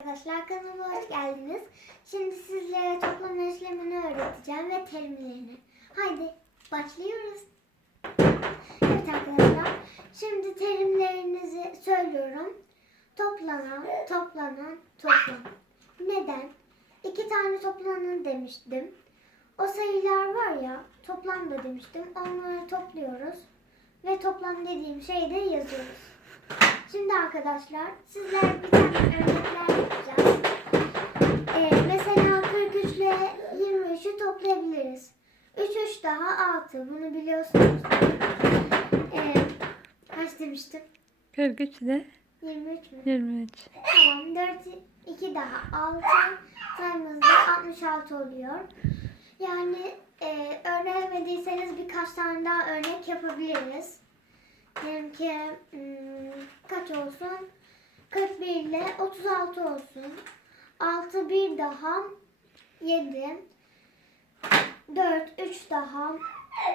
Arkadaşlar kanalıma hoş geldiniz. Şimdi sizlere toplama işlemini öğreteceğim ve terimlerini. Haydi başlıyoruz. Evet arkadaşlar. Şimdi terimlerinizi söylüyorum. Toplanan, toplanan, toplanan. Neden? İki tane toplanan demiştim. O sayılar var ya toplam da demiştim. Onları topluyoruz. Ve toplam dediğim şeyi yazıyoruz. Şimdi arkadaşlar sizler bir tane örnekler yapacağız. Ee, mesela 43 ile 23'ü toplayabiliriz. 3 3 daha 6. Bunu biliyorsunuz. Ee, kaç demiştim? 43 ile 23 mü? 23. Tamam 4 2 daha 6 sayımızda 66 oluyor. Yani e, öğrenemediyseniz birkaç tane daha örnek yapabiliriz. Diyelim ki hmm, kaç olsun? 41 ile 36 olsun. 6 bir daha 7 4 3 daha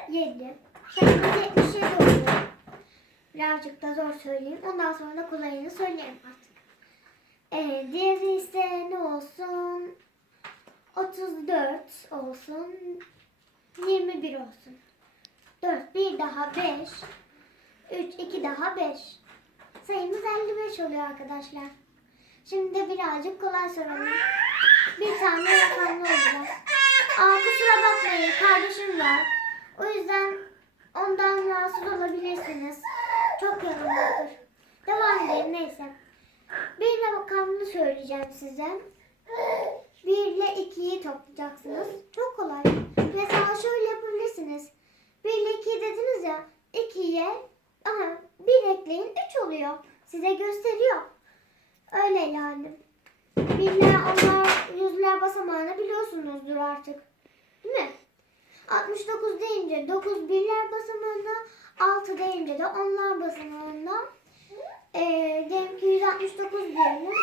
7 Sayımız 77 oluyor. Birazcık da zor söyleyeyim. Ondan sonra da kolayını söyleyeyim artık. Ee, diğeri ise ne olsun? 34 olsun. 21 olsun. 4 bir daha 5. 3 2 daha 5. Sayımız 55 oluyor arkadaşlar. Şimdi de birazcık kolay soralım. Bir tane rakamlı olacağız. Aa kusura bakmayın kardeşim var. O yüzden ondan rahatsız olabilirsiniz. Çok yanımdadır. Devam edelim neyse. Bir rakamını söyleyeceğim size. 1 ile 2'yi toplayacaksınız. Çok kolay. Mesela şöyle yapabilirsiniz. 1 ile 2 dediniz ya. 2'ye aha 1 ekleyin 3 oluyor. Size gösteriyor. Öyle yani. Birler, onlar, yüzler basamağını biliyorsunuzdur artık. Değil mi? 69 deyince 9 birler basamağında, 6 deyince de onlar basamağında. Ee, diyelim ki 169 diyelim.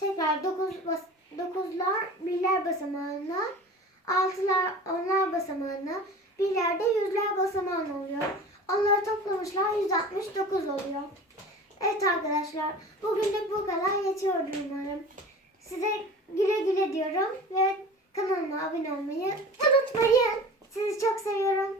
Tekrar 9 bas, 9'lar birler basamağına, 6'lar onlar basamağına, birler de yüzler basamağına oluyor. Onları toplamışlar 169 oluyor. Evet arkadaşlar bugünlük bu kadar yetiyordur umarım. Size güle güle diyorum ve kanalıma abone olmayı unutmayın. Sizi çok seviyorum.